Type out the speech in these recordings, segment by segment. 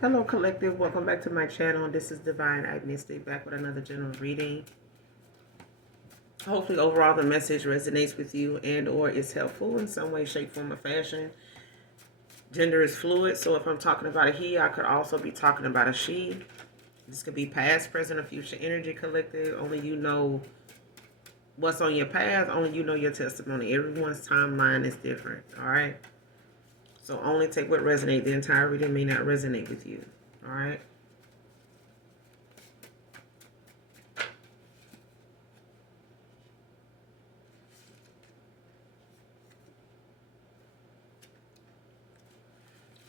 Hello collective, welcome back to my channel. This is Divine Agnostic, back with another general reading. Hopefully overall the message resonates with you and or is helpful in some way, shape, form, or fashion. Gender is fluid, so if I'm talking about a he, I could also be talking about a she. This could be past, present, or future energy collective. Only you know what's on your path, only you know your testimony. Everyone's timeline is different, alright? So only take what resonates. The entire reading may not resonate with you, alright?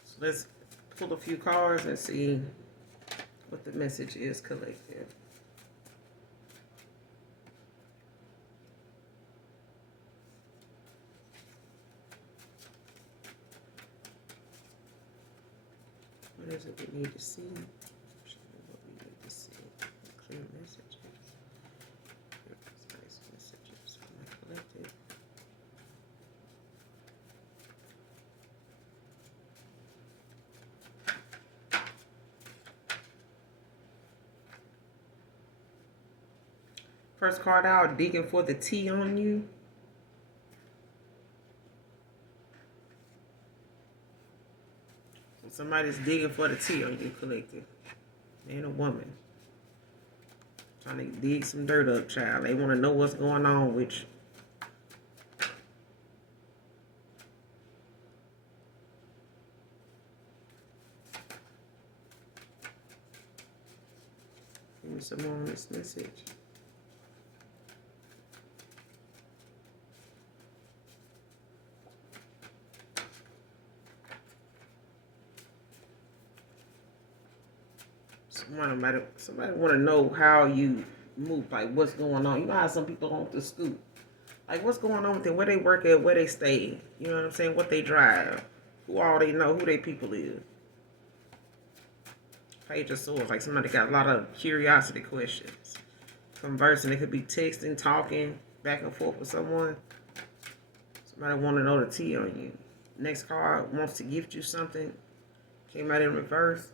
So let's pull a few cards and see what the message is, collective. What is it we need to see? Show me what we need to see. Clear messages. Clear precise messages from the collective. First card out, digging for the tea on you. Somebody's digging for the tea on you, collective. Man or woman. Trying to dig some dirt up, child. They want to know what's going on with you. Give me some more on this message. Somebody want to know how you move, like what's going on. You know how some people want to scoop. Like what's going on with them, where they work at, where they stay. You know what I'm saying? What they drive. Who all they know, who they people is. Page of Swords, like somebody got a lot of curiosity questions. Conversing, it could be texting, talking, back and forth with someone. Somebody want to know the tea on you. Next card wants to gift you something. Came out in reverse.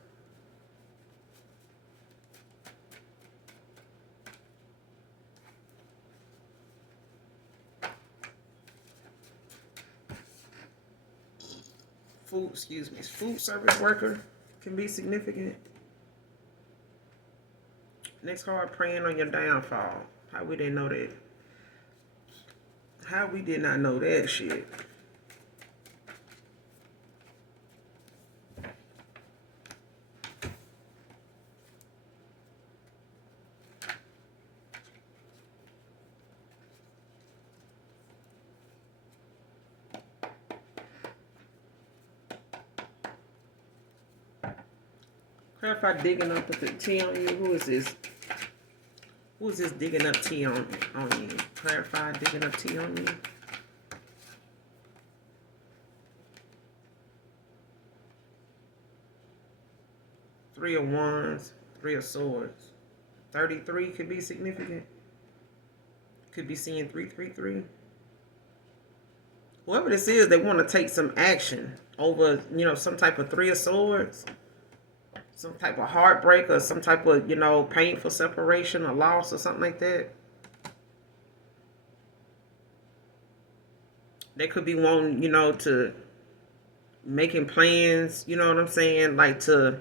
Food service worker can be significant. Next card, praying on your downfall. How we didn't know that? How we did not know that shit? Clarify digging up with the tea on you. Who is this? Who is this digging up tea on you? Clarify digging up tea on you. Three of Wands, Three of Swords. 33 could be significant. Could be seeing 333. Whoever this is, they want to take some action over, some type of Three of Swords. Some type of heartbreak or some type of, painful separation or loss or something like that. They could be wanting, to making plans, you know what I'm saying? Like to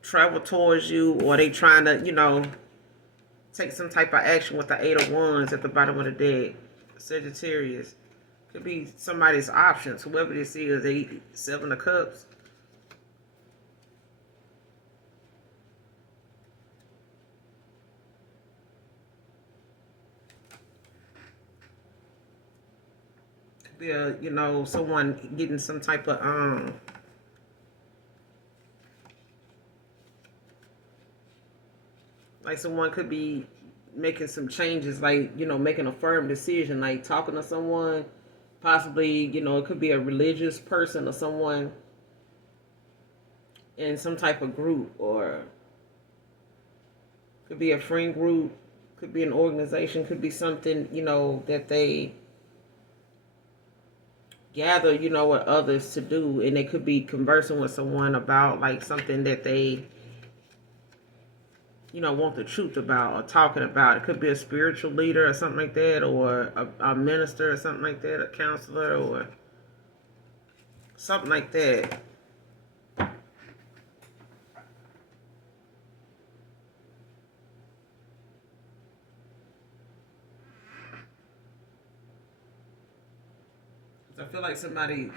travel towards you, or they trying to, take some type of action with the Eight of Wands at the bottom of the deck. Sagittarius. Could be somebody's options. Whoever this is, they Seven of Cups. Be a, someone getting some type of like someone could be making some changes, like making a firm decision, like talking to someone, possibly it could be a religious person or someone in some type of group, or could be a friend group, could be an organization, could be something that they gather, with others to do, and they could be conversing with someone about like something that they, want the truth about or talking about. It could be a spiritual leader or something like that, or a minister or something like that, a counselor or something like that. I feel like somebody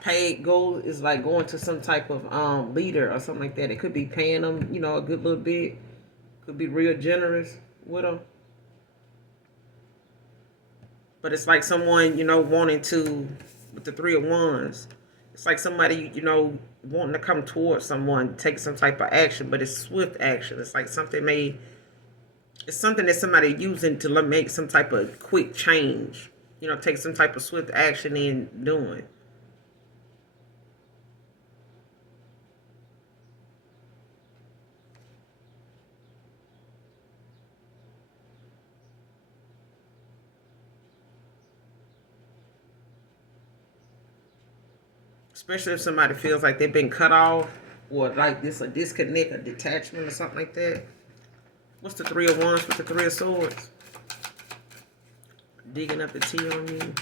paid goal is like going to some type of leader or something like that. It could be paying them, a good little bit. Could be real generous with them. But it's like someone, wanting to, with the Three of Wands, it's like somebody, wanting to come towards someone, take some type of action, but it's swift action. It's like it's something that somebody using to make some type of quick change. Take some type of swift action in doing. Especially if somebody feels like they've been cut off, or like this a disconnect, a detachment, or something like that. What's the Three of Wands with the Three of Swords? Digging up the tea on you.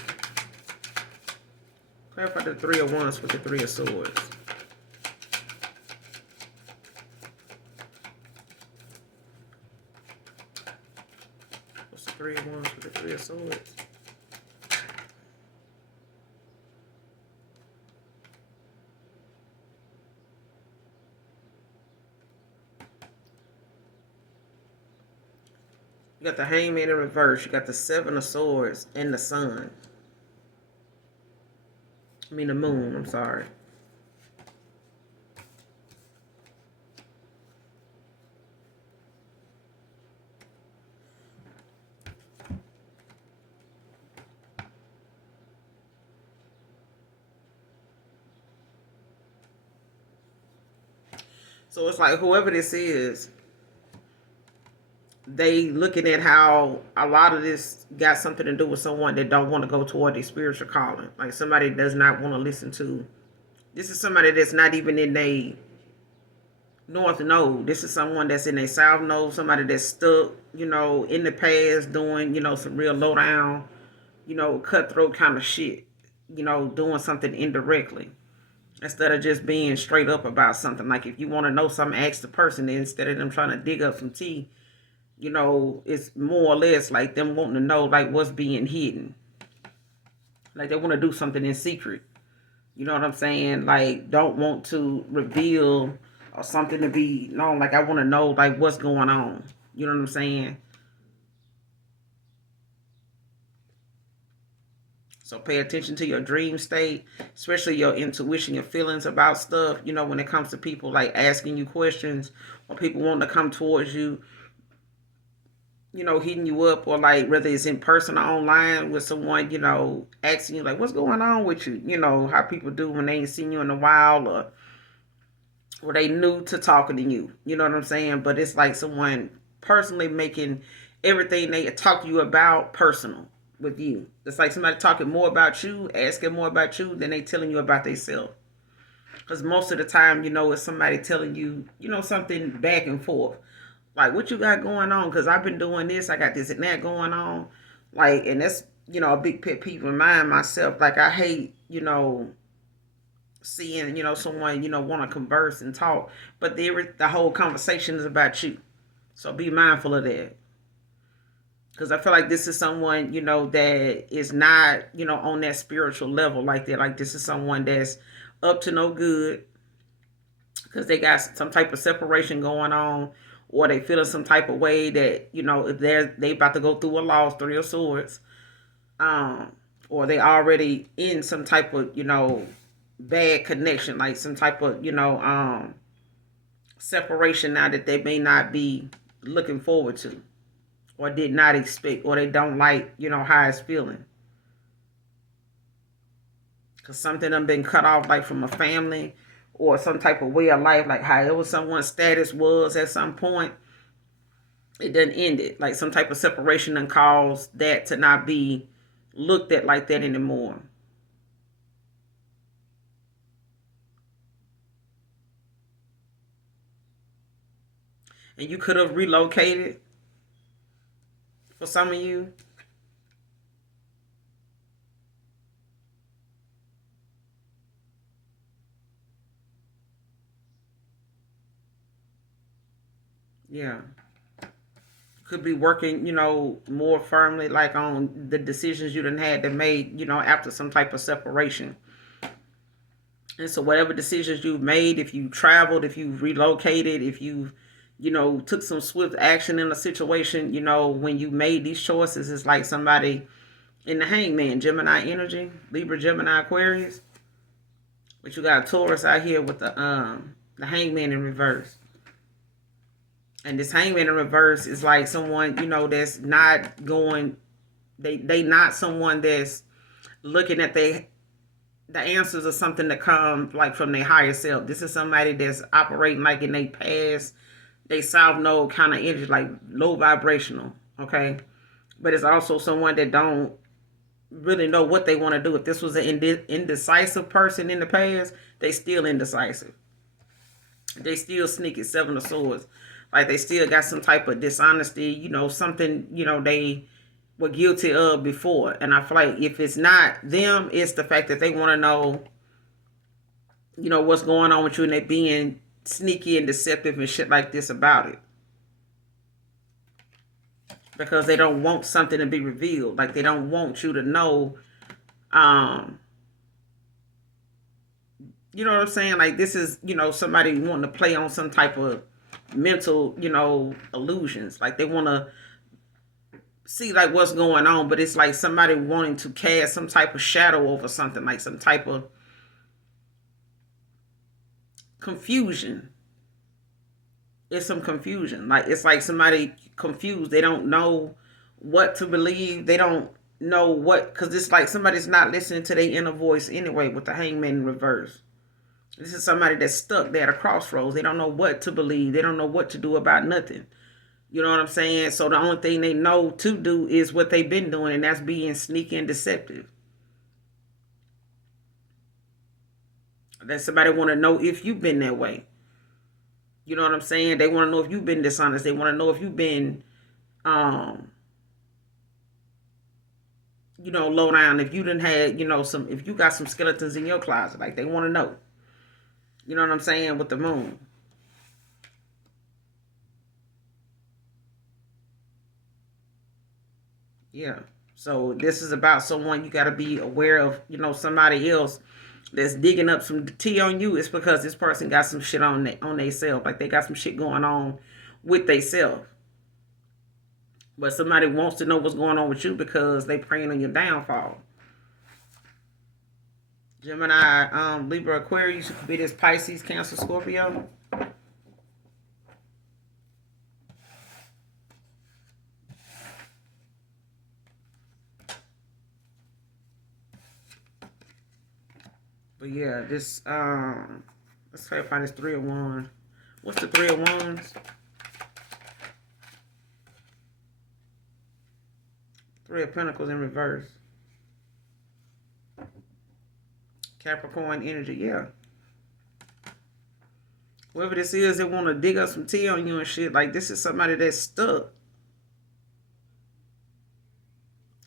Clarify the Three of Wands with the Three of Swords. What's the Three of Wands with the Three of Swords? You got the Hangman in reverse. You got the Seven of Swords and the Sun. I mean the Moon, I'm sorry. So it's like whoever this is, they looking at how a lot of this got something to do with someone that don't want to go toward their spiritual calling. Like somebody does not want to listen to. This is somebody that's not even in a north node. This is someone that's in a south node. Somebody that's stuck, in the past doing, some real low down, cutthroat kind of shit. Doing something indirectly. Instead of just being straight up about something. Like if you want to know something, ask the person instead of them trying to dig up some tea. It's more or less like them wanting to know like what's being hidden. Like they want to do something in secret. You know what I'm saying? Like don't want to reveal or something to be known. Like I want to know like what's going on. You know what I'm saying? So pay attention to your dream state, especially your intuition, your feelings about stuff. When it comes to people like asking you questions or people wanting to come towards you, hitting you up, or like whether it's in person or online with someone, asking you like, what's going on with you? How people do when they ain't seen you in a while, or they new to talking to you. You know what I'm saying? But it's like someone personally making everything they talk to you about personal with you. It's like somebody talking more about you, asking more about you than they telling you about themselves. Because most of the time, it's somebody telling you, something back and forth. Like, what you got going on? Because I've been doing this. I got this and that going on. Like, and that's, a big pet peeve of mine myself. Like, I hate, seeing, someone, want to converse and talk. But the whole conversation is about you. So be mindful of that. Because I feel like this is someone, that is not, on that spiritual level like that. Like, this is someone that's up to no good. Because they got some type of separation going on, or they feeling some type of way that they about to go through a loss, Three of Swords, or they already in some type of bad connection, like some type of separation now that they may not be looking forward to, or did not expect, or they don't like how it's feeling. Because something done been cut off, like from a family or some type of way of life, like however someone's status was at some point, it done ended. Like some type of separation done caused that to not be looked at like that anymore. And you could have relocated for some of you. Yeah. Could be working, more firmly, like on the decisions you done had to make, after some type of separation. And so whatever decisions you've made, if you traveled, if you've relocated, if you've, took some swift action in a situation, when you made these choices, it's like somebody in the hangman, Gemini energy, Libra, Gemini, Aquarius. But you got Taurus out here with the hangman in reverse. And this hangman in reverse is like someone, that's not going, they not someone that's looking at the answers of something that come like from their higher self. This is somebody that's operating like in their past, they south node kind of energy, like low vibrational, okay? But it's also someone that don't really know what they want to do. If this was an indecisive person in the past, they still indecisive. They still sneaky, Seven of Swords. Like they still got some type of dishonesty, something, they were guilty of before. And I feel like if it's not them, it's the fact that they want to know, what's going on with you, and they being sneaky and deceptive and shit like this about it. Because they don't want something to be revealed. Like they don't want you to know, you know what I'm saying? Like this is, somebody wanting to play on some type of mental, illusions. Like they want to see like what's going on, but it's like somebody wanting to cast some type of shadow over something, like some type of confusion. It's some confusion. Like it's like somebody confused. They don't know what to believe. They don't know what, because it's like somebody's not listening to their inner voice anyway with the hangman in reverse. This is somebody that's stuck there at a crossroads. They don't know what to believe. They don't know what to do about nothing. You know what I'm saying? So the only thing they know to do is what they've been doing, and that's being sneaky and deceptive. That somebody want to know if you've been that way. You know what I'm saying? They want to know if you've been dishonest. They want to know if you've been, low down. If you didn't have, if you got some skeletons in your closet, like they want to know. You know what I'm saying? With the moon. Yeah. So this is about someone you got to be aware of, somebody else that's digging up some tea on you. It's because this person got some shit on they self. Like they got some shit going on with they self. But somebody wants to know what's going on with you because they praying on your downfall. Gemini, Libra, Aquarius, you could be this Pisces, Cancer, Scorpio. But yeah, this let's try to find this Three of Wands. What's the Three of Wands? Three of Pentacles in reverse. Capricorn energy, yeah. Whoever this is, they want to dig up some tea on you and shit. Like this is somebody that's stuck.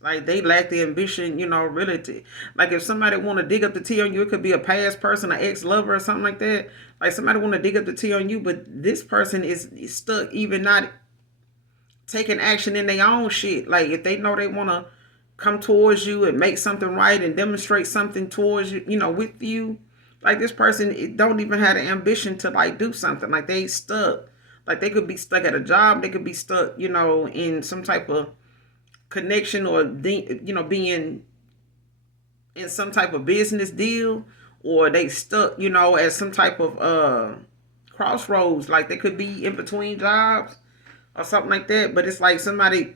Like they lack the ambition, really to, like if somebody want to dig up the tea on you, it could be a past person, an ex-lover or something like that. Like somebody want to dig up the tea on you, but this person is stuck, even not taking action in their own shit. Like if they know they want to come towards you and make something right and demonstrate something towards you, with you, like this person don't even have the ambition to like do something. Like they stuck. Like they could be stuck at a job. They could be stuck, in some type of connection or being in some type of business deal, or they stuck at some type of crossroads. Like they could be in between jobs or something like that, but it's like somebody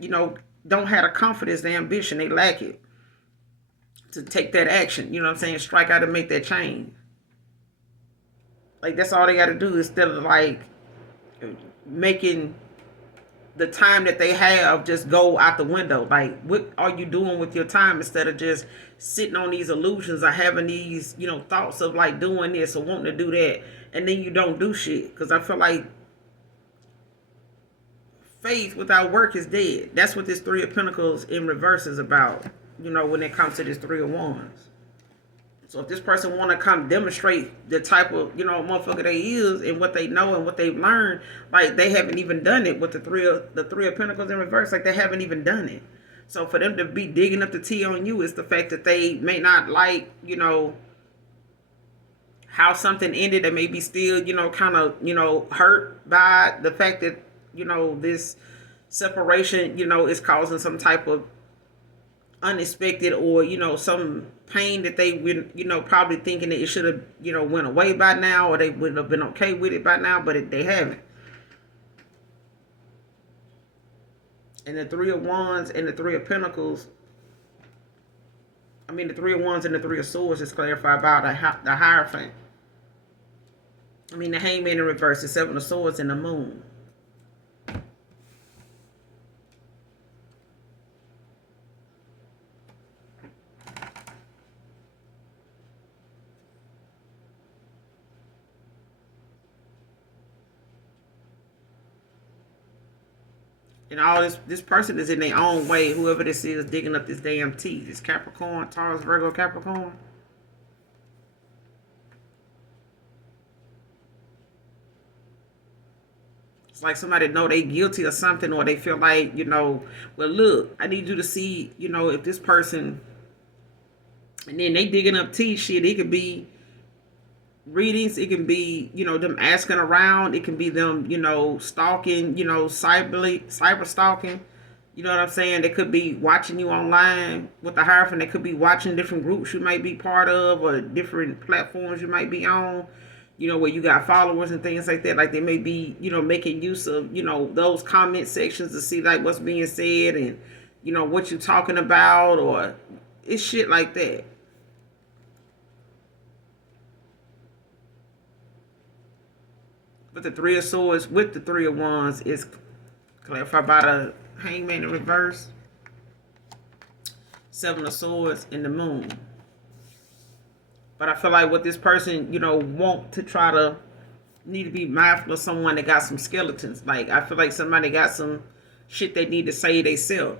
don't have the confidence, the ambition, they lack it to take that action, you know what I'm saying, strike out and make that change. Like that's all they got to do, instead of like making the time that they have just go out the window. Like, what are you doing with your time instead of just sitting on these illusions or having these, thoughts of like doing this or wanting to do that, and then you don't do shit? Because I feel like faith without work is dead. That's what this Three of Pentacles in reverse is about, when it comes to this Three of Wands. So if this person want to come demonstrate the type of, motherfucker they is and what they know and what they've learned, like they haven't even done it with the three of Pentacles in reverse. Like they haven't even done it. So for them to be digging up the tea on you is the fact that they may not like, how something ended. They may be still, kind of, hurt by the fact that, this separation, is causing some type of unexpected or some pain that they would probably thinking that it should have went away by now, or they would have been okay with it by now, but they haven't. And the Three of Wands and the Three of Pentacles, the Three of Wands and the Three of Swords is clarified about the Hierophant. The Hangman in reverse, the Seven of Swords, and the Moon. And all this person is in their own way, whoever this is digging up this damn tea. This Capricorn, Taurus, Virgo, Capricorn. It's like somebody know they guilty or something, or they feel like, well, look, I need you to see, if this person, and then they digging up tea shit. It could be readings, it can be, them asking around, it can be them, stalking, cyber stalking. You know what I'm saying? They could be watching you online with the Hierophant. They could be watching different groups you might be part of or different platforms you might be on, where you got followers and things like that. Like they may be, making use of, those comment sections to see like what's being said and, what you're talking about, or it's shit like that. But the Three of Swords with the Three of Wands is clarified by the Hangman in reverse, Seven of Swords, and the Moon. But I feel like what this person, want to try to need to be mindful of someone that got some skeletons. Like I feel like somebody got some shit they need to say they sell.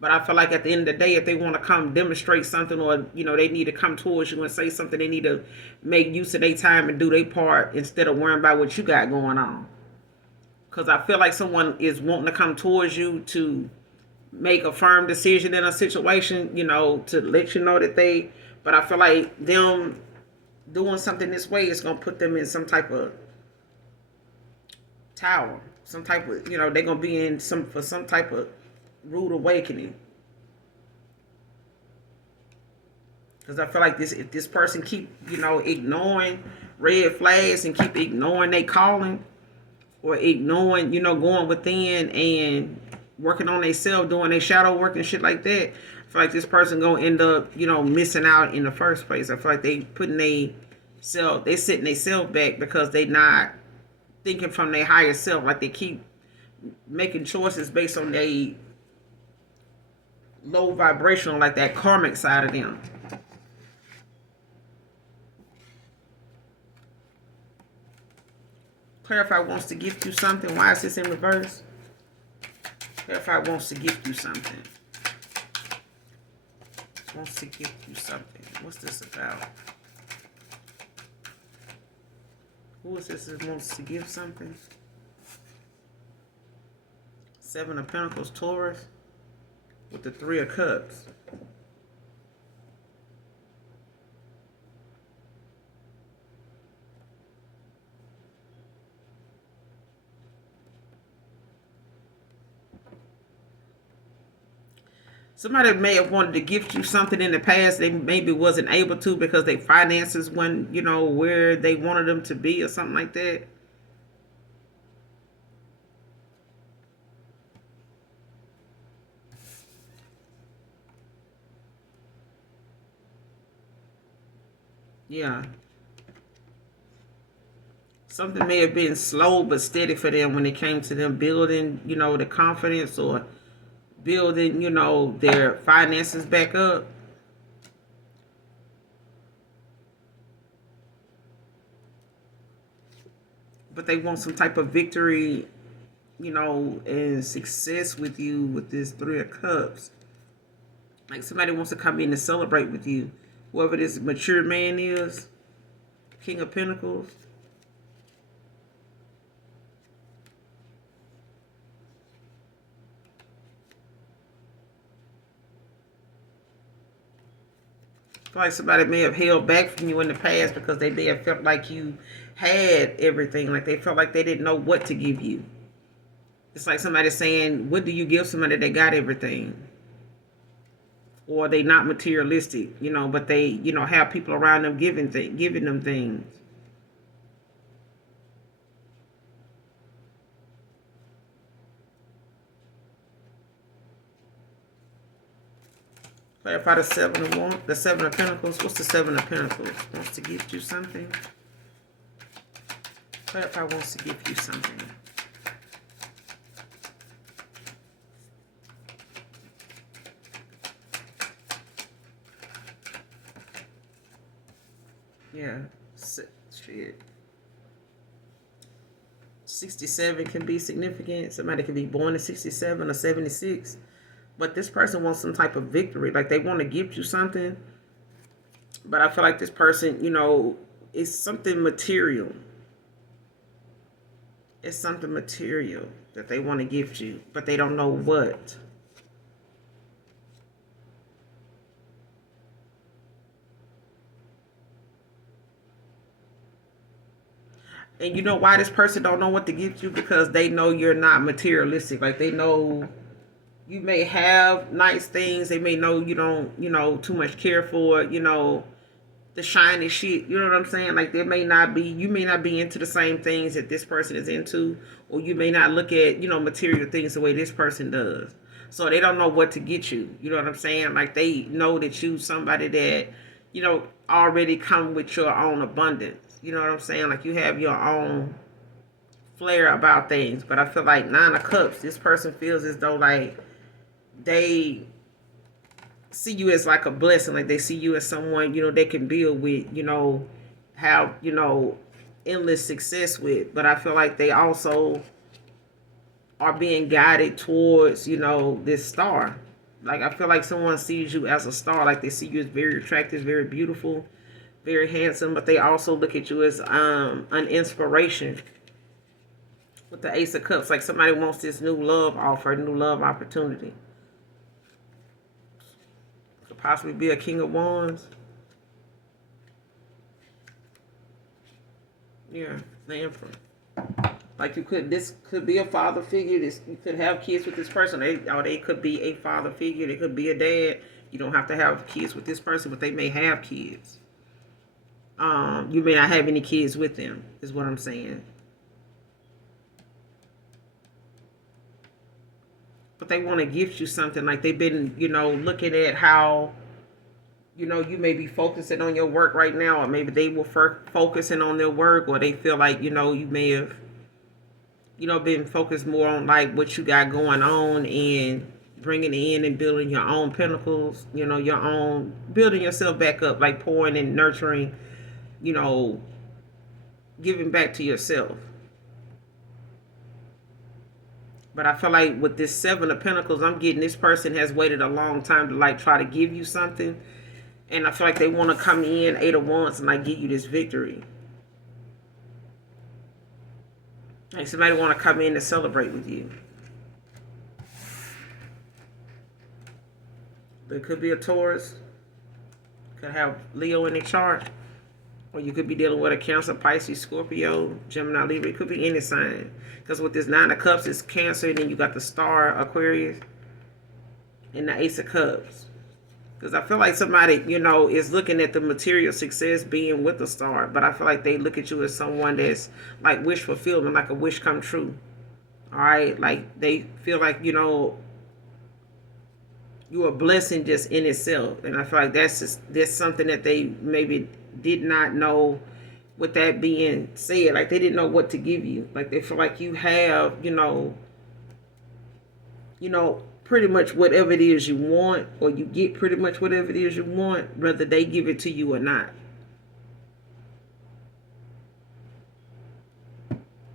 But I feel like at the end of the day, if they want to come demonstrate something, or they need to come towards you and say something, they need to make use of their time and do their part instead of worrying about what you got going on. Because I feel like someone is wanting to come towards you to make a firm decision in a situation, to let you know that they. But I feel like them doing something this way is gonna put them in some type of tower, some type of, they're gonna be in some type of rude awakening. Because I feel like if this person keep, ignoring red flags and keep ignoring they calling, or ignoring, going within and working on themselves, doing their shadow work and shit like that, I feel like this person gonna end up, missing out in the first place. I feel like they setting themselves back because they not thinking from their higher self. Like they keep making choices based on their low vibrational, like that karmic side of them. Clarify wants to gift you something. Why is this in reverse? Clarify wants to gift you something. Wants to gift you something. What's this about? Who is this that wants to give something? Seven of Pentacles, Taurus, with the Three of Cups. Somebody may have wanted to gift you something in the past. They maybe wasn't able to because their finances weren't, where they wanted them to be or something like that. Yeah. something may have been slow but steady for them when it came to them building, the confidence or building, their finances back up. But they want some type of victory, and success with you with this Three of Cups. Like somebody wants to come in and celebrate with you. Whoever this mature man is, King of Pentacles. I feel like somebody may have held back from you in the past because they may have felt like you had everything. Like they felt like they didn't know what to give you. It's like somebody saying, what do you give somebody that got everything? Or they not materialistic, but they, have people around them giving them things. Clarify the Seven of Pentacles. What's the Seven of Pentacles? Wants to gift you something. Clarify wants to give you something. Yeah, shit. 67 can be significant. Somebody can be born in 67 or 76. But this person wants some type of victory. Like they want to gift you something. But I feel like this person, is something material. It's something material that they want to gift you. But they don't know what. And you know why this person don't know what to gift you? Because they know you're not materialistic. Like they know you may have nice things. They may know you don't, too much care for, the shiny shit. You know what I'm saying? Like you may not be into the same things that this person is into, or you may not look at, material things the way this person does. So they don't know what to get you. You know what I'm saying? Like they know that you somebody that, already come with your own abundance. You know what I'm saying? Like you have your own flair about things. But I feel like Nine of Cups, this person feels as though like they see you as like a blessing. Like they see you as someone, they can build with, have, endless success with. But I feel like they also are being guided towards, this star. Like I feel like someone sees you as a star. Like they see you as very attractive, very beautiful, very handsome, but they also look at you as an inspiration. With the Ace of Cups, like somebody wants this new love offer, new love opportunity. Could possibly be a King of Wands. Yeah, the Emperor. Like this could be a father figure. You could have kids with this person. They could be a father figure. They could be a dad. You don't have to have kids with this person, but they may have kids. You may not have any kids with them, is what I'm saying. But they want to gift you something. Like they've been, looking at how, you may be focusing on your work right now, or maybe they were focusing on their work, or they feel like, you may have, been focused more on like what you got going on and bringing in and building your own pinnacles, your own, building yourself back up, like pouring and nurturing, giving back to yourself. But I feel like with this Seven of Pentacles, I'm getting this person has waited a long time to like try to give you something. And I feel like they want to come in, Eight of Wands, and like give you this victory. Like somebody want to come in and celebrate with you. It could be a Taurus. Could have Leo in the chart. Or you could be dealing with a Cancer, Pisces, Scorpio, Gemini, Libra. It could be any sign. Because with this Nine of Cups, it's Cancer. And then you got the Star, Aquarius. And the Ace of Cups. Because I feel like somebody, is looking at the material success being with the star. But I feel like they look at you as someone that's like wish fulfillment, like a wish come true. All right? Like they feel like, you're a blessing just in itself. And I feel like that's something that they maybe did not know with that being said, like they didn't know what to give you. Like they feel like you have, pretty much whatever it is you want, or you get pretty much whatever it is you want, whether they give it to you or not.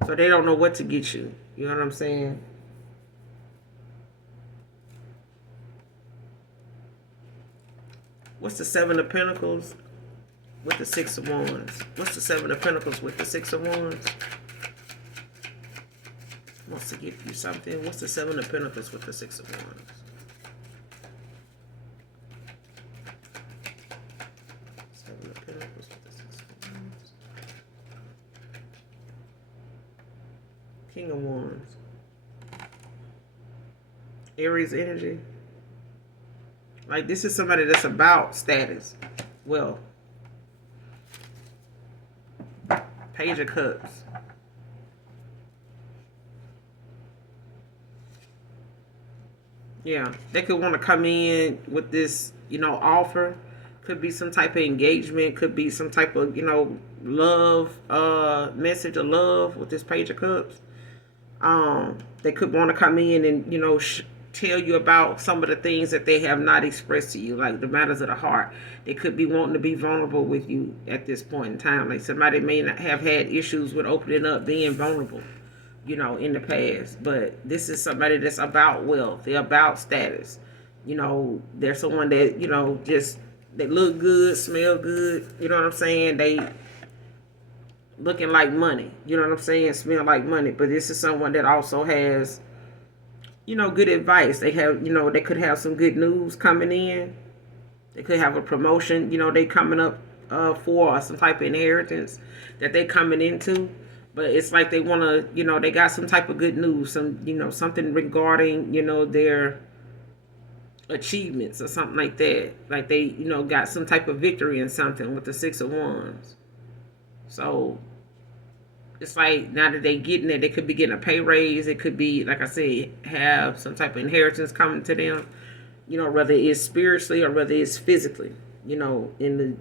So they don't know what to get you. You know what I'm saying? What's the Seven of Pentacles with the Six of Wands? What's the Seven of Pentacles with the Six of Wands? Wants to give you something. What's the Seven of Pentacles with the Six of Wands? Seven of Pentacles with the Six of Wands. King of Wands. Aries energy. Like this is somebody that's about status. Well, Page of Cups. Yeah, they could want to come in with this, offer. Could be some type of engagement. Could be some type of, love, message of love with this Page of Cups. They could want to come in and, tell you about some of the things that they have not expressed to you, like the matters of the heart. They could be wanting to be vulnerable with you at this point in time. Like somebody may not have had issues with opening up, being vulnerable, in the past. But this is somebody that's about wealth. They're about status. They're someone that, just they look good, smell good. You know what I'm saying? They looking like money. You know what I'm saying? Smell like money. But this is someone that also has, good advice. They have, they could have some good news coming in. They could have a promotion, they coming up for, or some type of inheritance that they coming into. But it's like they want to, they got some type of good news, something regarding, their achievements or something like that. Like they, got some type of victory in something with the Six of Wands. So it's like now that they getting it, they could be getting a pay raise. It could be, like I said, have some type of inheritance coming to them. Whether it's spiritually or whether it's physically, in the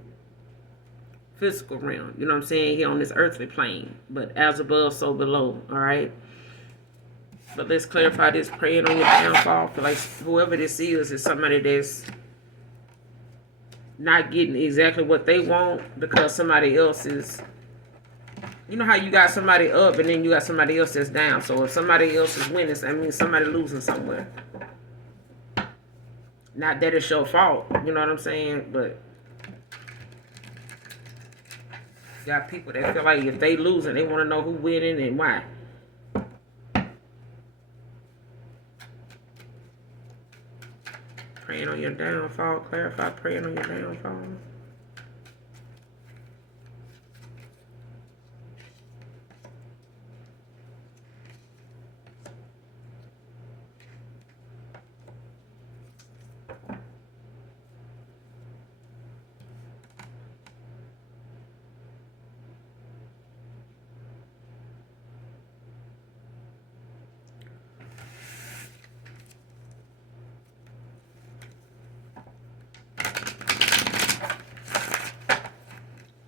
physical realm. You know what I'm saying? Here on this earthly plane. But as above, so below. All right? But let's clarify this. Praying on your downfall. I feel like whoever this is somebody that's not getting exactly what they want because somebody else is... You know how you got somebody up and then you got somebody else that's down. So if somebody else is winning, that means somebody losing somewhere. Not that it's your fault. You know what I'm saying? But you got people that feel like if they losing, they want to know who winning and why. Praying on your downfall. Clarify praying on your downfall.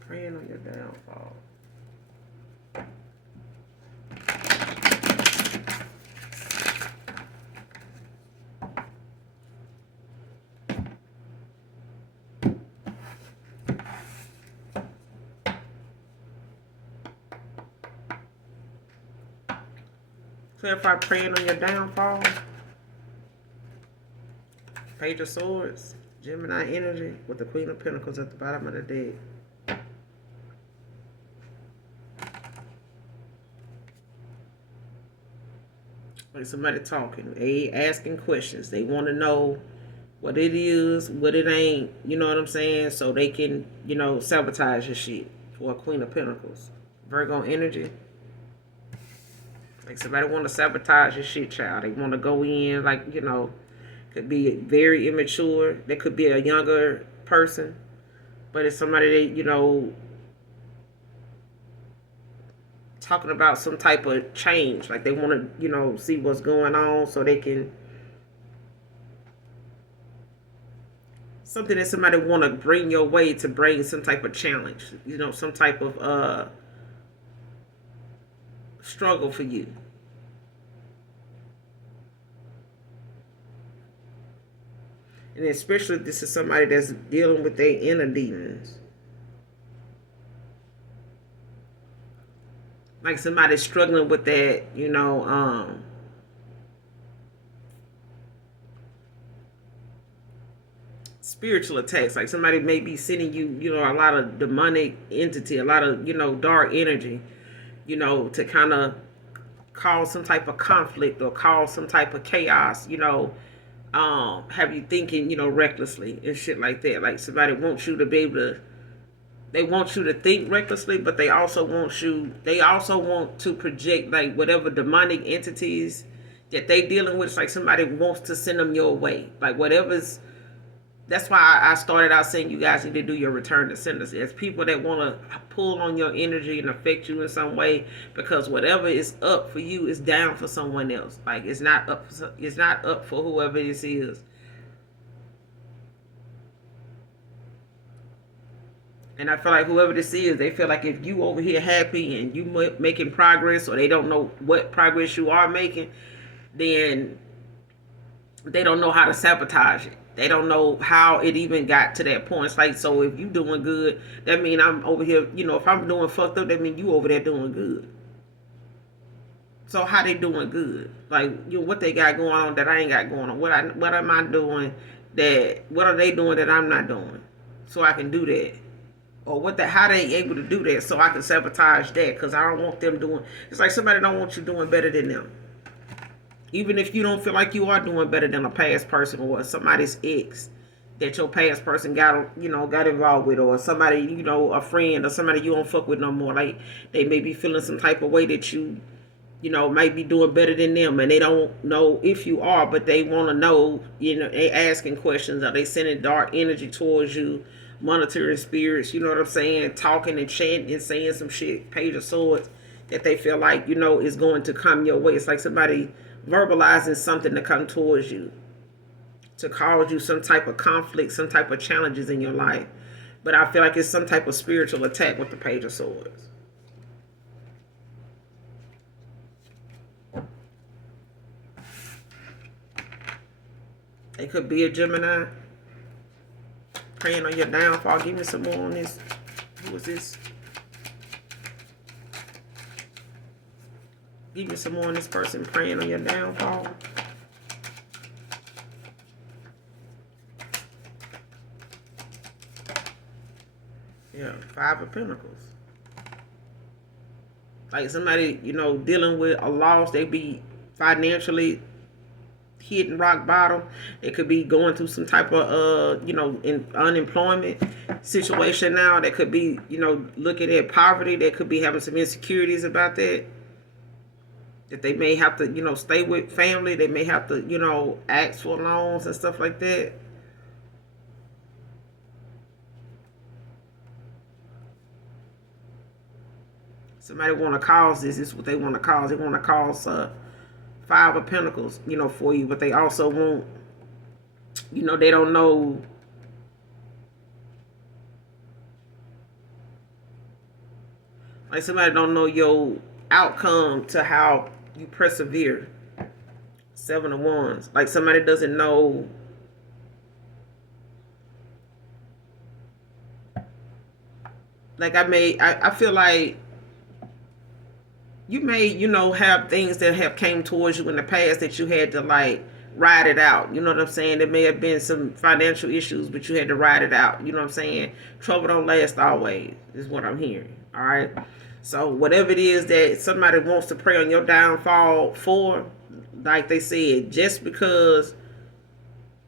Praying on your downfall. Clarify praying on your downfall. Page of Swords. Gemini energy with the Queen of Pentacles at the bottom of the deck. Like somebody talking. They asking questions. They want to know what it is, what it ain't. You know what I'm saying? So they can, sabotage your shit. For a Queen of Pentacles. Virgo energy. Like somebody want to sabotage your shit, child. They want to go in like, could be very immature. They could be a younger person. But it's somebody that, talking about some type of change. Like they want to, see what's going on so they can something that somebody want to bring your way to bring some type of challenge, some type of struggle for you. And especially if this is somebody that's dealing with their inner demons. Like somebody struggling with that, spiritual attacks. Like somebody may be sending you, a lot of demonic entity, a lot of, dark energy, to kind of cause some type of conflict or cause some type of chaos, have you thinking, recklessly and shit like that. Like somebody wants you to be able to, they want you to think recklessly, but they also want to project like whatever demonic entities that they dealing with. It's like somebody wants to send them your way. Like whatever's, that's why I started out saying you guys need to do your return to senders. It's people that want to pull on your energy and affect you in some way, because whatever is up for you is down for someone else. Like it's not up for whoever this is. And I feel like whoever this is, they feel like if you over here happy and you making progress, or they don't know what progress you are making, then they don't know how to sabotage it. They don't know how it even got to that point. It's like, so if you doing good, that mean I'm over here, if I'm doing fucked up, that mean you over there doing good. So how they doing good? Like, what they got going on that I ain't got going on? What am I doing what are they doing that I'm not doing? So I can do that. Or how they able to do that so I can sabotage that, because I don't want them doing, it's like somebody don't want you doing better than them. Even if you don't feel like you are doing better than a past person or somebody's ex that your past person got involved with, or somebody, a friend or somebody you don't fuck with no more. Like they may be feeling some type of way that you might be doing better than them, and they don't know if you are, but they want to know, they asking questions. Are they sending dark energy towards you, monitoring spirits, you know what I'm saying, talking and chanting and saying some shit, Page of Swords, that they feel like, is going to come your way. It's like somebody verbalizing something to come towards you, to cause you some type of conflict, some type of challenges in your life. But I feel like it's some type of spiritual attack with the Page of Swords. It could be a Gemini praying on your downfall. Give me some more on this. Who is this? Give me some more on this person praying on your downfall. Yeah, Five of Pentacles. Like somebody, dealing with a loss. They be financially hitting rock bottom. It could be going through some type of in unemployment situation now. That could be, looking at poverty. They could be having some insecurities about that. That they may have to, stay with family. They may have to, ask for loans and stuff like that. Somebody want to cause this. This is what they want to cause. They want to cause Five of Pentacles, for you. But they also want, they don't know. Like somebody don't know your outcome to how you persevere. Seven of Wands. Like somebody doesn't know. Like I feel like you may, have things that have came towards you in the past that you had to like ride it out. You know what I'm saying? There may have been some financial issues, but you had to ride it out. You know what I'm saying? Trouble don't last always, is what I'm hearing. All right. So whatever it is that somebody wants to pray on your downfall for, like they said, just because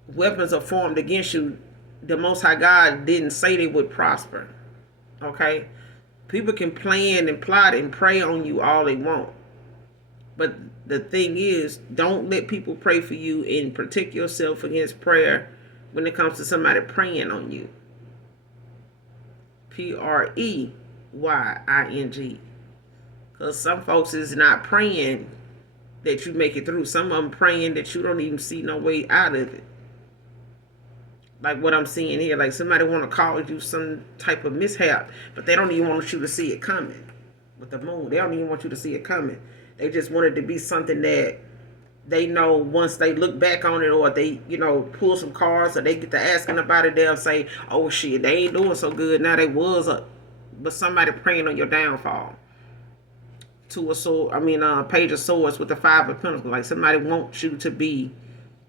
weapons are formed against you, the Most High God didn't say they would prosper. Okay? People can plan and plot and pray on you all they want. But the thing is, don't let people pray for you and protect yourself against prayer when it comes to somebody praying on you. Preying. Because some folks is not praying that you make it through. Some of them praying that you don't even see no way out of it. Like what I'm seeing here, like somebody want to cause you some type of mishap, but they don't even want you to see it coming. With the moon, they don't even want you to see it coming. They just want it to be something that they know once they look back on it, or they, pull some cards, or they get to asking about it, they'll say, oh shit, they ain't doing so good now. They was but somebody praying on your downfall. To a sword, Page of Swords with the Five of Pentacles. Like somebody wants you to be,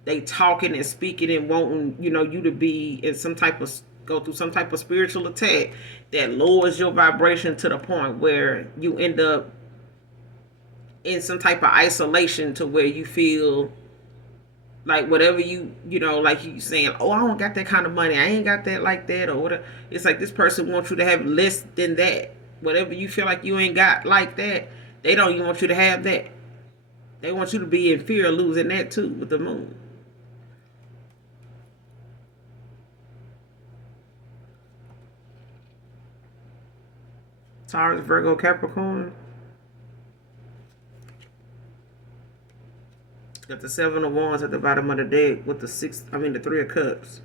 they talking and speaking and wanting, you to be in some type of, go through some type of spiritual attack that lowers your vibration to the point where you end up in some type of isolation, to where you feel like whatever like you saying, oh, I don't got that kind of money, I ain't got that like that, or whatever. It's like this person wants you to have less than that. Whatever you feel like you ain't got like that, they don't even want you to have that. They want you to be in fear of losing that too, with the moon. Taurus, Virgo, Capricorn. Got the Seven of Wands at the bottom of the deck with the the Three of Cups.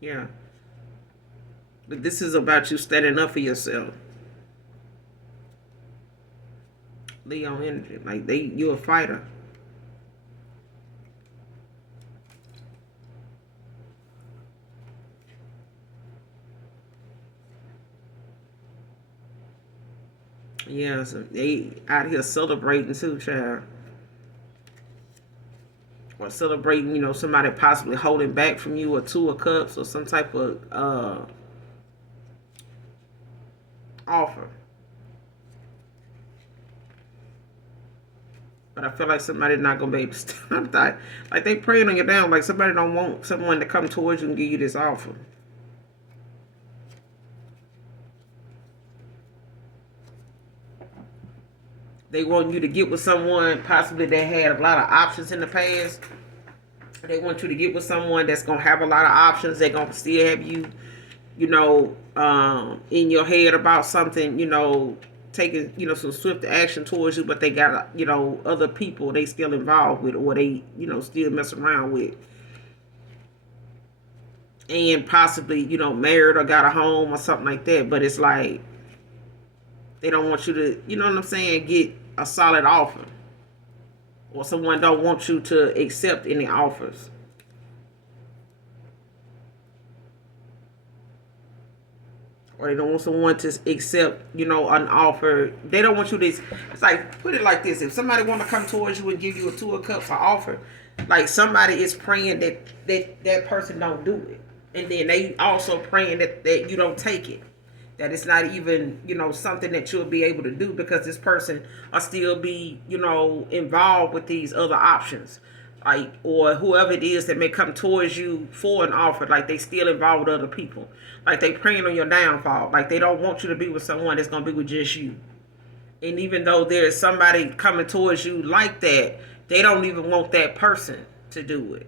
Yeah. But this is about you standing up for yourself. Leo energy. Like you're a fighter. Yeah, so they out here celebrating too, child. Or celebrating, somebody possibly holding back from you, or Two of Cups, or some type of offer. But I feel like somebody's not gonna be able to stop that. Like they praying on you down. Like somebody don't want someone to come towards you and give you this offer. They want you to get with someone possibly that had a lot of options in the past. They want you to get with someone that's gonna have a lot of options. They're gonna still have you, in your head about something, taking, some swift action towards you, but they got, other people they still involved with, or they, still mess around with. And possibly, married or got a home or something like that. But it's like they don't want you to, you know what I'm saying, get a solid offer. Or someone don't want you to accept any offers. Or they don't want someone to accept, an offer. They don't want you to. It's like, put it like this: if somebody want to come towards you and give you a Two of Cups offer, like somebody is praying that person don't do it, and then they also praying that you don't take it. That it's not even, something that you'll be able to do, because this person will still be, involved with these other options. Like, or whoever it is that may come towards you for an offer, like they still involved with other people. Like they praying on your downfall. Like they don't want you to be with someone that's going to be with just you. And even though there's somebody coming towards you like that, they don't even want that person to do it.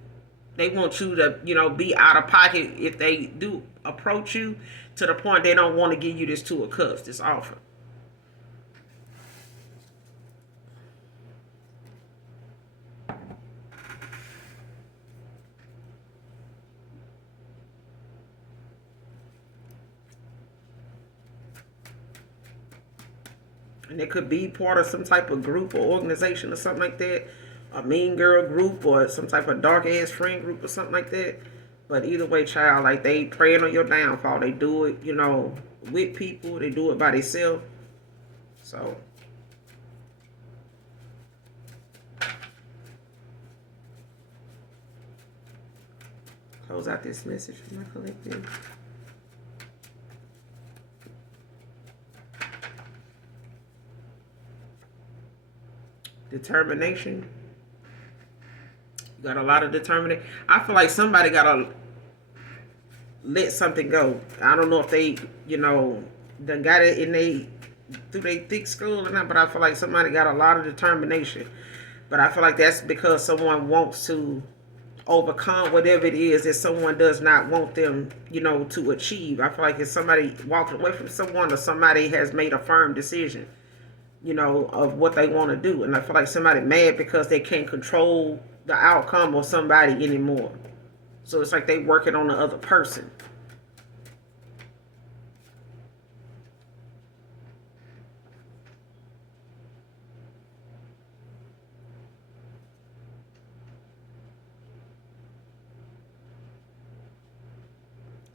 They want you to, be out of pocket if they do approach you, to the point they don't want to give you this Two of Cups, this offer. And it could be part of some type of group or organization or something like that. A mean girl group, or some type of dark ass friend group or something like that. But either way, child, like they praying on your downfall. They do it, with people. They do it by themselves. So close out this message from my collective. Determination. You got a lot of determination. I feel like somebody gotta let something go. I don't know if they, done got it through their thick skull or not, but I feel like somebody got a lot of determination. But I feel like that's because someone wants to overcome whatever it is that someone does not want them, to achieve. I feel like if somebody walking away from someone, or somebody has made a firm decision, of what they want to do. And I feel like somebody mad because they can't control the outcome of somebody anymore. So it's like they working on the other person.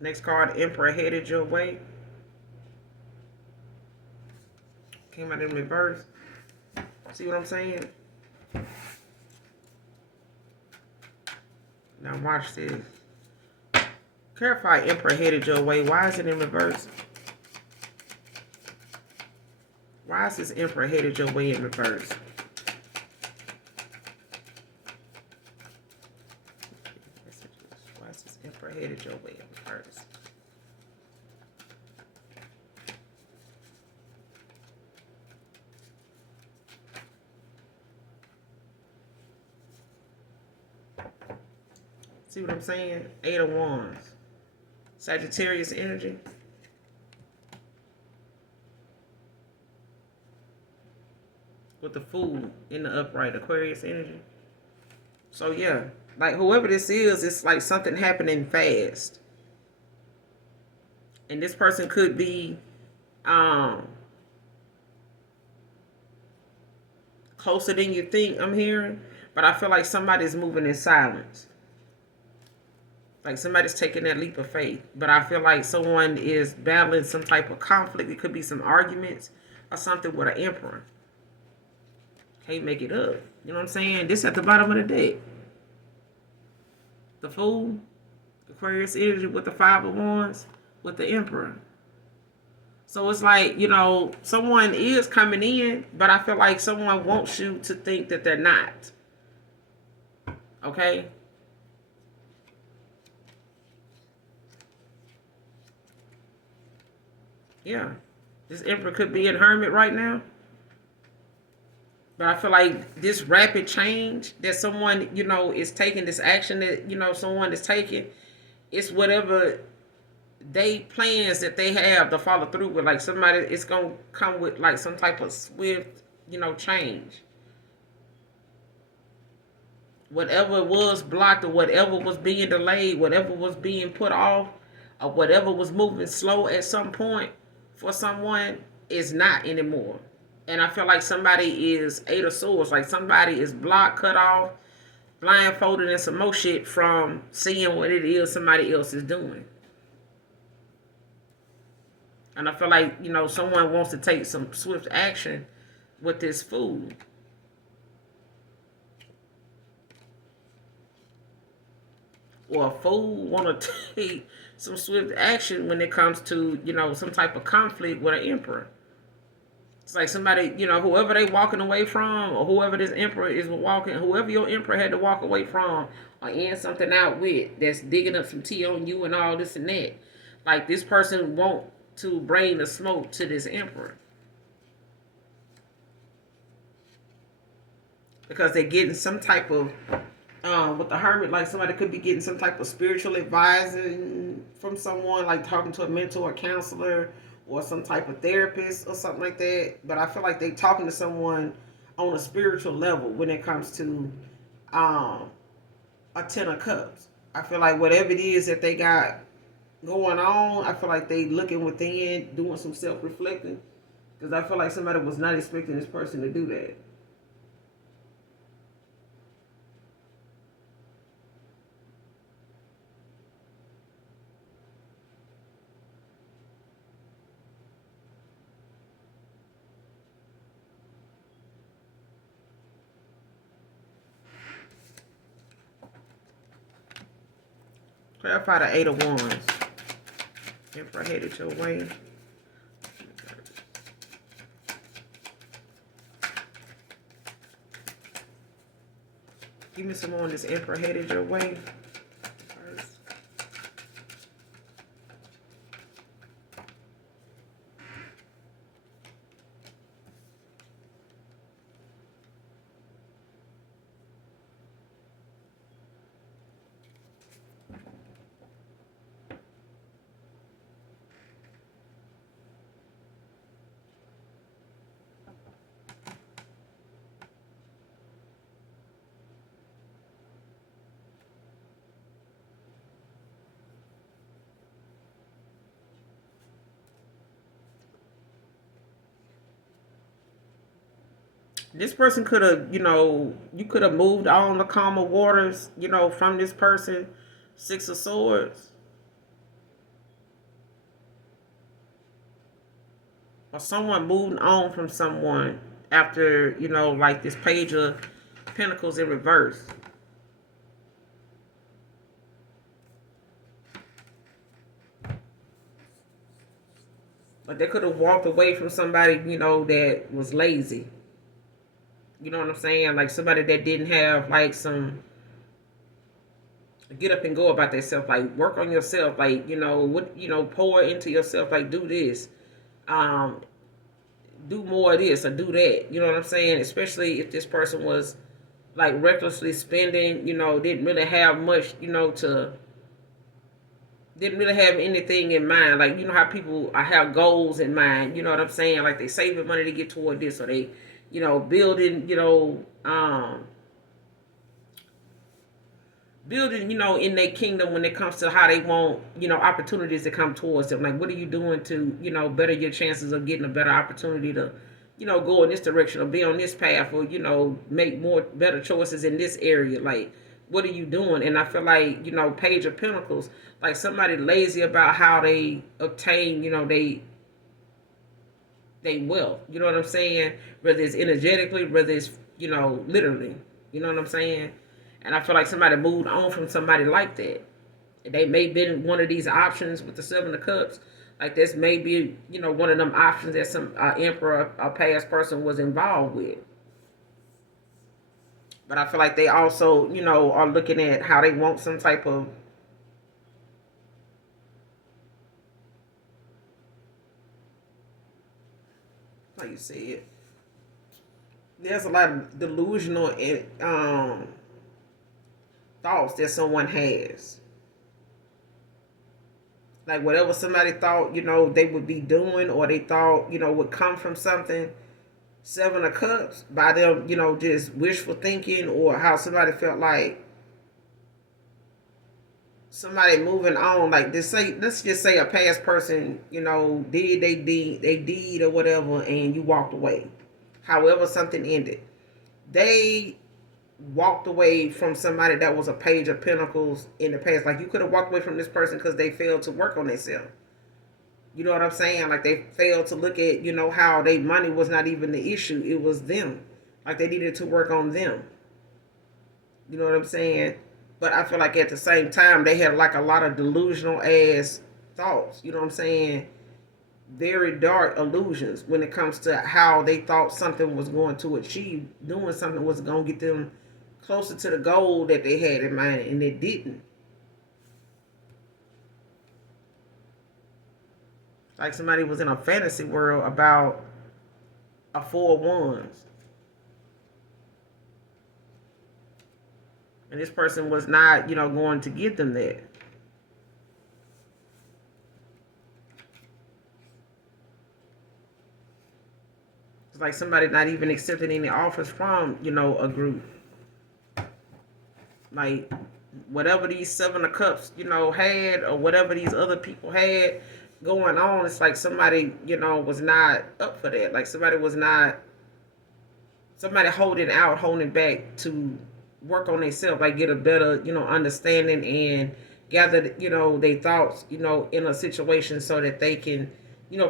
Next card, Emperor headed your way. Came out in reverse. See what I'm saying? Now watch this. Clarify Emperor headed your way. Why is it in reverse? Why is this Emperor headed your way in reverse? Why is this Emperor headed your way in reverse? See what I'm saying? 8 of Wands. Sagittarius energy. With the Fool in the upright. Aquarius energy. So yeah, like whoever this is, it's like something happening fast. And this person could be closer than you think, I'm hearing. But I feel like somebody's moving in silence. Like somebody's taking that leap of faith. But I feel like someone is battling some type of conflict. It could be some arguments or something with an Emperor. Can't make it up. You know what I'm saying? This at the bottom of the deck. The Fool, Aquarius energy with the 5 of Wands, with the Emperor. So it's like, someone is coming in, but I feel like someone wants you to think that they're not. Okay? Yeah. This Emperor could be in Hermit right now. But I feel like this rapid change that someone, is taking, this action that, someone is taking, it's whatever they plans that they have to follow through with. Like somebody, it's going to come with like some type of swift, change. Whatever was blocked or whatever was being delayed, whatever was being put off, or whatever was moving slow at some point for someone is not anymore. And I feel like somebody is 8 of Swords. Like somebody is blocked, cut off, blindfolded, and some more shit from seeing what it is somebody else is doing. And I feel like, someone wants to take some swift action with this Fool. Or a Fool want to take some swift action when it comes to, some type of conflict with an Emperor. It's like somebody, whoever they walking away from, or whoever this Emperor is walking, whoever your Emperor had to walk away from or end something out with, that's digging up some tea on you and all this and that. Like this person want to bring the smoke to this Emperor. Because they're getting some type of, with the Hermit, like somebody could be getting some type of spiritual advising from someone, like talking to a mentor or counselor, or some type of therapist or something like that. But I feel like they talking to someone on a spiritual level when it comes to a 10 of Cups. I feel like whatever it is that they got going on, I feel like they looking within, doing some self-reflecting. Because I feel like somebody was not expecting this person to do that. Clarify the 8 of Wands. Emperor headed your way. Give me some more on this Emperor headed your way. This person could have, you could have moved on the calmer waters, from this person. Six of Swords. Or someone moving on from someone after, like this Page of Pentacles in reverse. Like they could have walked away from somebody, that was lazy. You know what I'm saying? Like somebody that didn't have like some get up and go about themselves. Like work on yourself. Like, pour into yourself. Like do this. Um, do more of this or do that. You know what I'm saying? Especially if this person was like recklessly spending, didn't really have much, to didn't really have anything in mind. Like, how people have goals in mind. You know what I'm saying? Like they saving money to get toward this, or they, building, in their kingdom when it comes to how they want, opportunities to come towards them. Like, what are you doing to, better your chances of getting a better opportunity to, go in this direction or be on this path or, make more better choices in this area? Like, what are you doing? And I feel like, Page of Pentacles, like somebody lazy about how they obtain, they wealth. You know what I'm saying? Whether it's energetically, whether it's, literally. You know what I'm saying? And I feel like somebody moved on from somebody like that. They may have been one of these options with the Seven of Cups. Like this may be, one of them options that some emperor, a past person was involved with. But I feel like they also, are looking at how they want some type of, how you say it. There's a lot of delusional thoughts that someone has. Like whatever somebody thought, they would be doing or they thought, would come from something. Seven of Cups by them, just wishful thinking or how somebody felt like somebody moving on. Like let's just say a past person, did they did or whatever, and you walked away. However, something ended. They walked away from somebody that was a Page of Pentacles in the past. Like you could have walked away from this person because they failed to work on themselves. You know what I'm saying? Like they failed to look at, how their money was not even the issue. It was them. Like they needed to work on them. You know what I'm saying? But I feel like at the same time they had like a lot of delusional ass thoughts. You know what I'm saying? Very dark illusions when it comes to how they thought something was going to achieve, doing something was going to get them closer to the goal that they had in mind, and it didn't. Like somebody was in a fantasy world about a Four of Wands. And this person was not, going to give them that. It's like somebody not even accepting any offers from, a group. Like whatever these Seven of Cups, had, or whatever these other people had going on, it's like somebody, was not up for that. Like somebody holding back to work on themselves, like get a better, understanding and gather, their thoughts, in a situation so that they can,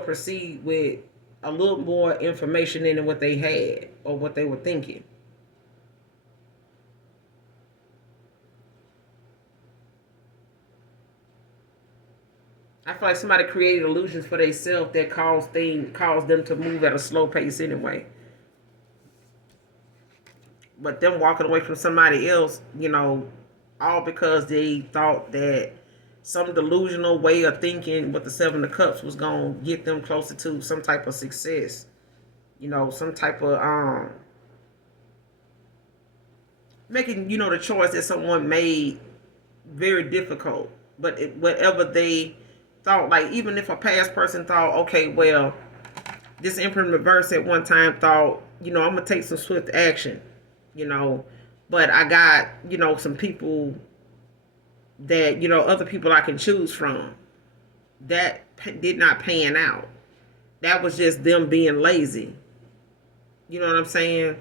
proceed with a little more information than what they had or what they were thinking. I feel like somebody created illusions for themselves that caused them to move at a slow pace anyway. But them walking away from somebody else, all because they thought that some delusional way of thinking with the Seven of Cups was gonna get them closer to some type of success. Some type of making, the choice that someone made very difficult. But whatever they thought, like even if a past person thought, okay, well, this Emperor in reverse at one time thought, I'm gonna take some swift action, you know, but I got, some people that, other people I can choose from. That did not pan out. That was just them being lazy. You know what I'm saying?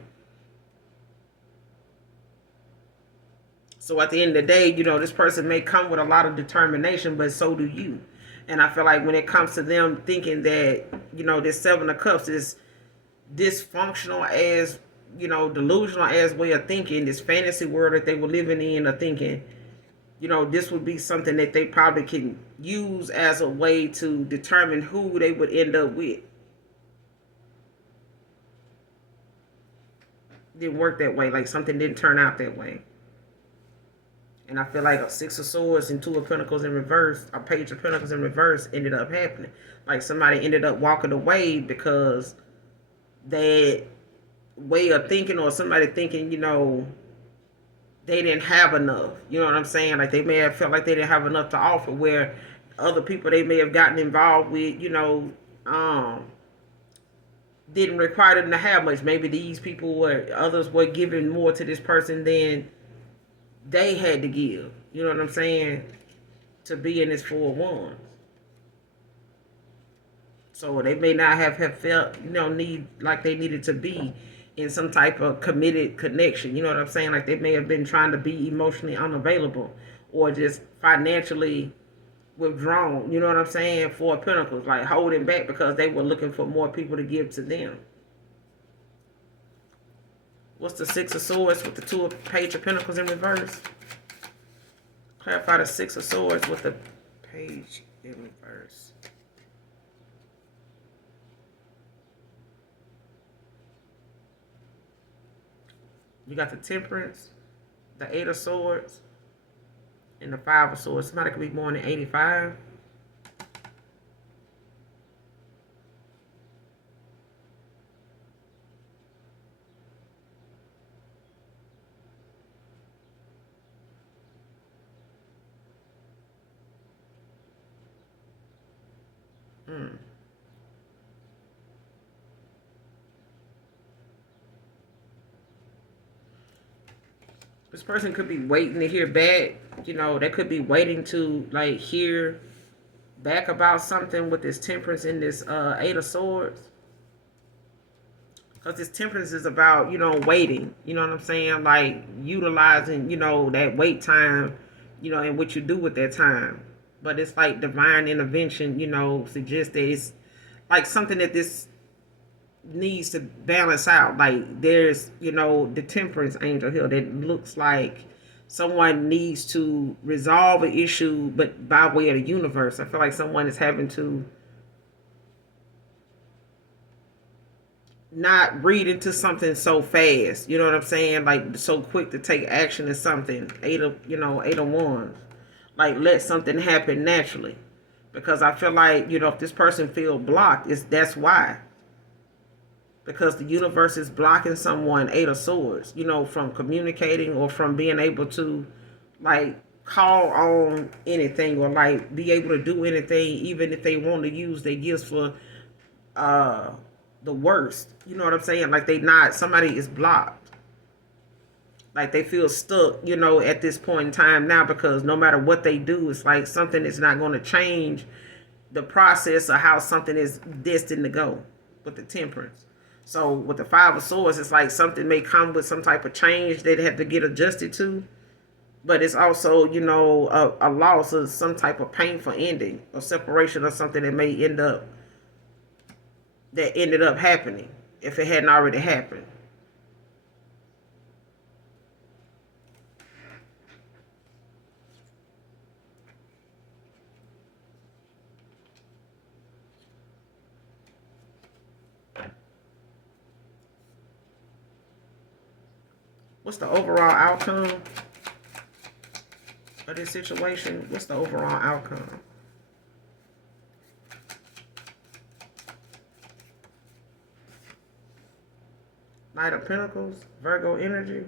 So at the end of the day, this person may come with a lot of determination, but so do you. And I feel like when it comes to them thinking that, this Seven of Cups is dysfunctional as, delusional as way of thinking, this fantasy world that they were living in or thinking, this would be something that they probably can use as a way to determine who they would end up with. Didn't work that way. Like something didn't turn out that way. And I feel like a Six of Swords and Two of Pentacles in reverse, a Page of Pentacles in reverse ended up happening. Like somebody ended up walking away because that way of thinking, or somebody thinking, they didn't have enough. You know what I'm saying? Like they may have felt like they didn't have enough to offer, where other people they may have gotten involved with, didn't require them to have much. Maybe these people others were giving more to this person than they had to give. You know what I'm saying? To be in this Four of Wands. So they may not have felt, need like they needed to be in some type of committed connection. You know what I'm saying? Like they may have been trying to be emotionally unavailable or just financially withdrawn. You know what I'm saying? Four of Pentacles, like holding back because they were looking for more people to give to them. What's the Six of Swords with the Two of Page of Pentacles in reverse? Clarify the Six of Swords with the Page in reverse. You got the Temperance, the Eight of Swords, and the Five of Swords. Somebody could be born in 85. This person could be waiting to hear back. They could be waiting to like hear back about something with this Temperance and this Eight of Swords. Because this Temperance is about, waiting. You know what I'm saying? Like utilizing, that wait time, and what you do with that time. But it's like divine intervention, suggests that it's like something that this needs to balance out. Like there's, the Temperance angel here that looks like someone needs to resolve an issue, but by way of the universe. I feel like someone is having to not read into something so fast. You know what I'm saying? Like so quick to take action in something. Eight of Wands. Like let something happen naturally. Because I feel like, if this person feel blocked, that's why. Because the universe is blocking someone, Eight of Swords, from communicating or from being able to like call on anything or like be able to do anything, even if they want to use their gifts for the worst. You know what I'm saying? Like somebody is blocked. Like they feel stuck, at this point in time now, because no matter what they do, it's like something is not going to change the process of how something is destined to go with the Temperance. So with the Five of Swords, it's like something may come with some type of change they have to get adjusted to. But it's also, a loss of some type of painful ending or separation or something that ended up happening if it hadn't already happened. What's the overall outcome of this situation? What's the overall outcome? Knight of Pentacles, Virgo energy.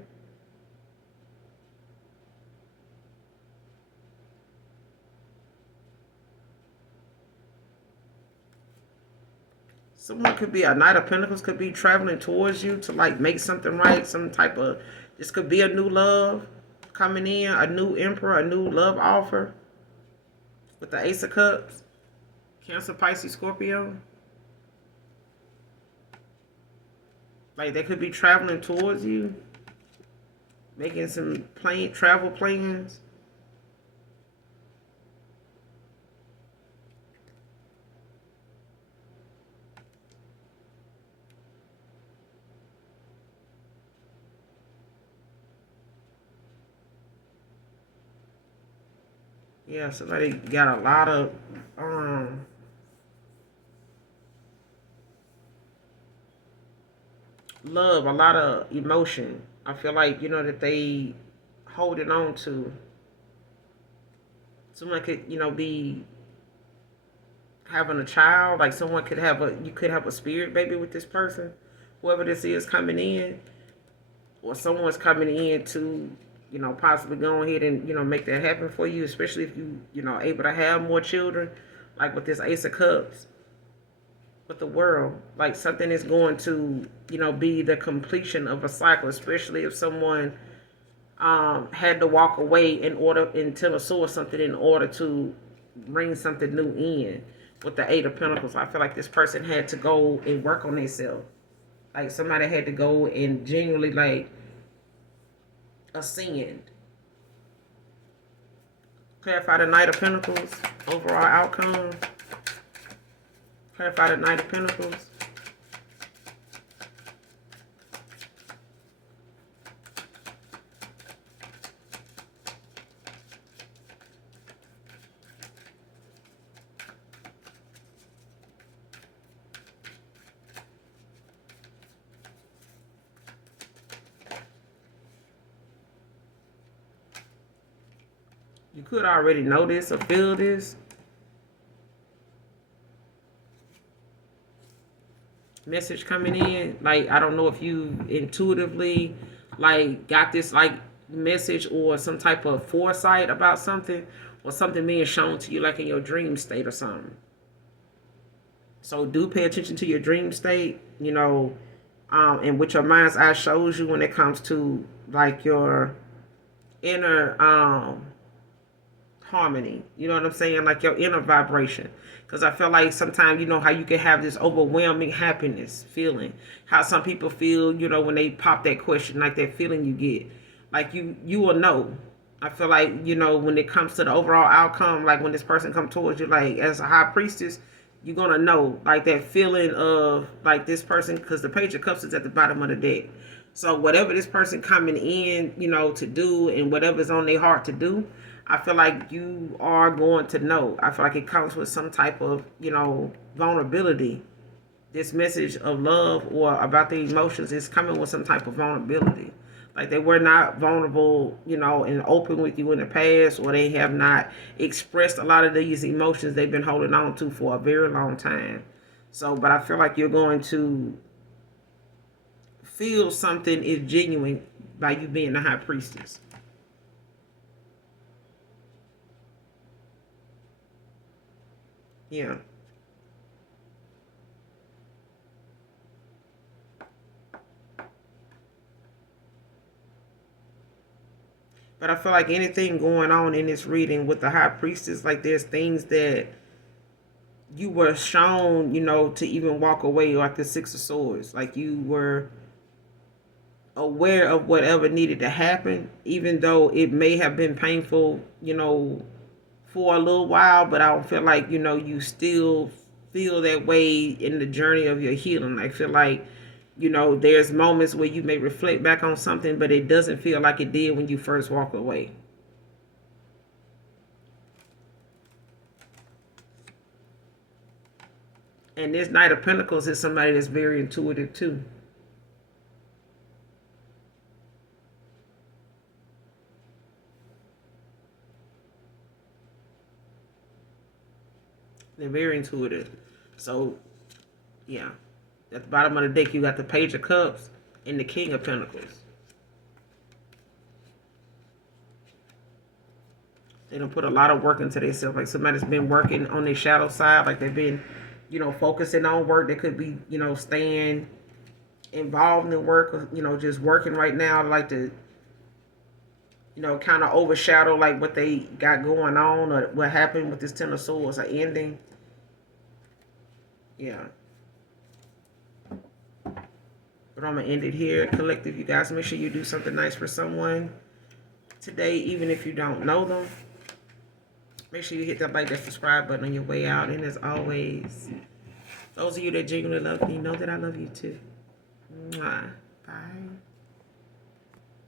Someone could be a Knight of Pentacles, could be traveling towards you to like make something right. Some type of, this could be a new love coming in, a new Emperor, a new love offer. With the Ace of Cups, Cancer, Pisces, Scorpio. Like they could be traveling towards you. Making some travel plans. Yeah, somebody got a lot of um love, a lot of emotion. I feel like, that they holding on to. Someone could, be having a child. Like someone could you could have a spirit baby with this person, whoever this is coming in, or someone's coming in to, possibly go ahead and, make that happen for you, especially if able to have more children, like with this Ace of Cups, with the world. Like something is going to, be the completion of a cycle, especially if someone had to walk away until a source something in order to bring something new in. With the Eight of Pentacles, I feel like this person had to go and work on themselves. Like somebody had to go and genuinely like ascend. Clarify the Knight of Pentacles, overall outcome. Clarify the Knight of Pentacles. You could already know this or feel this. Message coming in. Like, I don't know if you intuitively, like, got this, like, message or some type of foresight about something, or something being shown to you, like, in your dream state or something. So do pay attention to your dream state, and what your mind's eye shows you when it comes to, like, your inner harmony. You know what I'm saying? Like your inner vibration. Because I feel like sometimes, how you can have this overwhelming happiness feeling. How some people feel, when they pop that question, like that feeling you get. Like you will know. I feel like, when it comes to the overall outcome, like when this person comes towards you, like as a high priestess, you're going to know, like that feeling of, like this person, because the Page of Cups is at the bottom of the deck. So whatever this person coming in, to do, and whatever's on their heart to do, I feel like you are going to know. I feel like it comes with some type of, vulnerability. This message of love or about the emotions is coming with some type of vulnerability. Like they were not vulnerable, and open with you in the past, or they have not expressed a lot of these emotions they've been holding on to for a very long time. So, but I feel like you're going to feel something is genuine by you being the high priestess. Yeah. But I feel like anything going on in this reading with the high priestess, like there's things that you were shown, to even walk away, like the Six of Swords. Like you were aware of whatever needed to happen, even though it may have been painful, for a little while, but I don't feel like, you still feel that way in the journey of your healing. I feel like, there's moments where you may reflect back on something, but it doesn't feel like it did when you first walked away. And this Knight of Pentacles is somebody that's very intuitive too. They're very intuitive. So, yeah. At the bottom of the deck, you got the Page of Cups and the King of Pentacles. They don't put a lot of work into themselves. Like somebody's been working on their shadow side. Like they've been, focusing on work. They could be, staying involved in work, or, just working right now. Like to, kind of overshadow like what they got going on or what happened with this Ten of Swords, an ending. Yeah. But I'm going to end it here. Collective, you guys, make sure you do something nice for someone today, even if you don't know them. Make sure you hit that like, that subscribe button on your way out. And as always, those of you that genuinely love me, know that I love you too. Mwah. Bye.